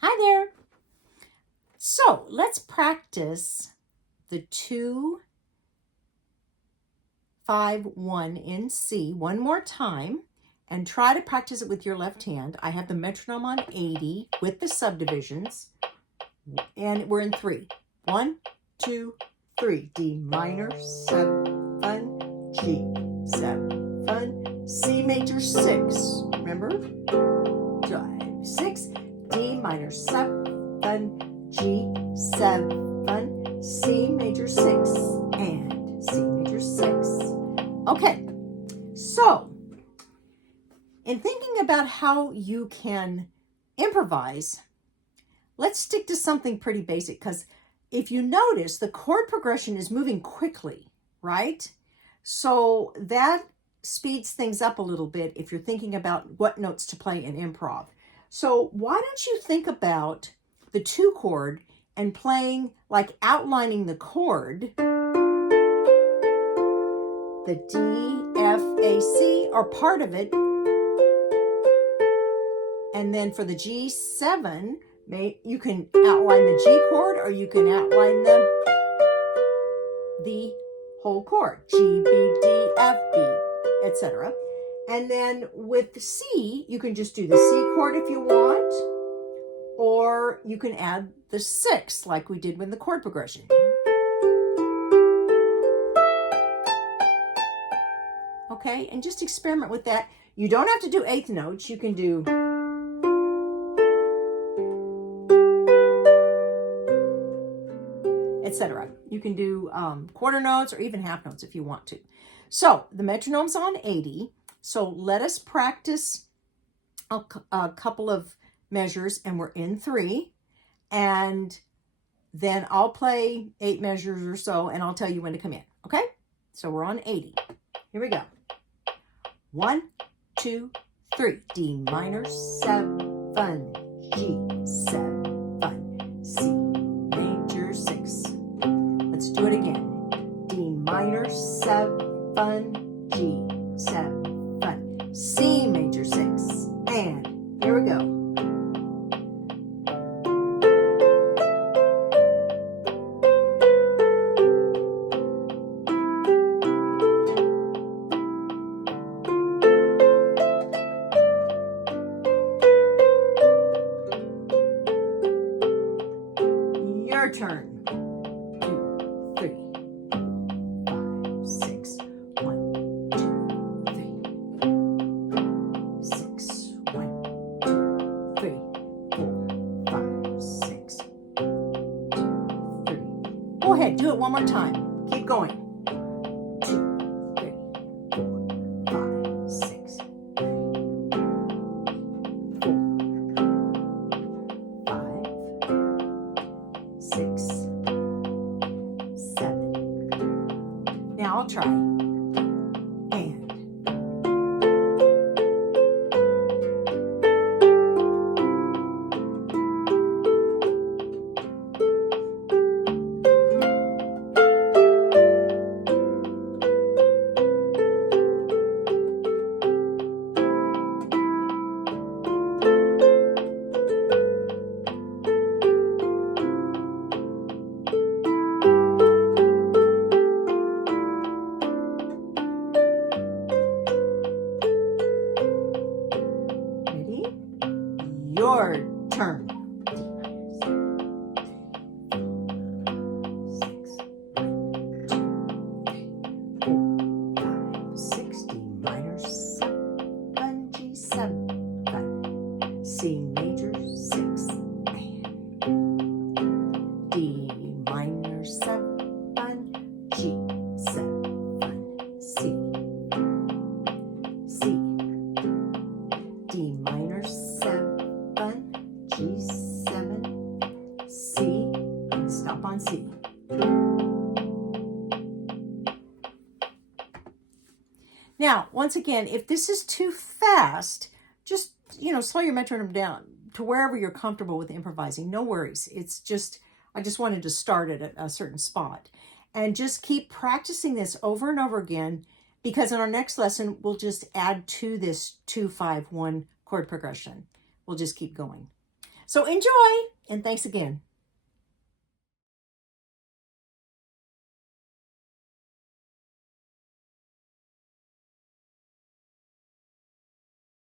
Hi there. So let's practice the 2, 5, 1 in C one more time and try to practice it with your left hand. I have the metronome on 80 with the subdivisions and we're in 3. 1, 2, 3. D minor 7, G 7, C major 6. Remember? 5, 6. D minor 7, G 7, C major 6, and C major 6. Okay, so in thinking about how you can improvise, let's stick to something pretty basic, because if you notice, the chord progression is moving quickly, right? So that speeds things up a little bit if you're thinking about what notes to play in improv. So why don't you think about the 2 chord and playing, like outlining the chord. The D, F, A, C are part of it. And then for the G7, you can outline the G chord or you can outline the whole chord. G, B, D, F, B, etc. And then with the C, you can just do the C chord if you want, or you can add the 6 like we did with the chord progression. Okay, and just experiment with that. You don't have to do 8th notes. You can do etc. You can do quarter notes or even half notes if you want to. So the metronome's on 80. So let us practice a couple of measures, and we're in 3. And then I'll play 8 measures or so, and I'll tell you when to come in. Okay? So we're on 80. Here we go. 1, 2, 3. D minor 7, G 7, C major 6. Let's do it again. D minor 7, G 7, C major 6. And here we go. Your turn. 2, 3, 5, 6. 1, 2, 3. 6. 1, 2, 3, 4, 5, 6. 2, 3. Go ahead, do it one more time. Keep going. 2, 3, 4, 5, 6. 6, 7. Now I'll try. And. Your turn. 6, D minor 7, G 7, C major 6, and D minor 7, G 7, C, C, D minor 7, G7, C, and stop on C. Now, once again, if this is too fast, just, slow your metronome down to wherever you're comfortable with improvising. No worries. It's just, I just wanted to start at a certain spot. And just keep practicing this over and over again, because in our next lesson, we'll just add to this 2-5-1 chord progression. We'll just keep going. So enjoy, and thanks again.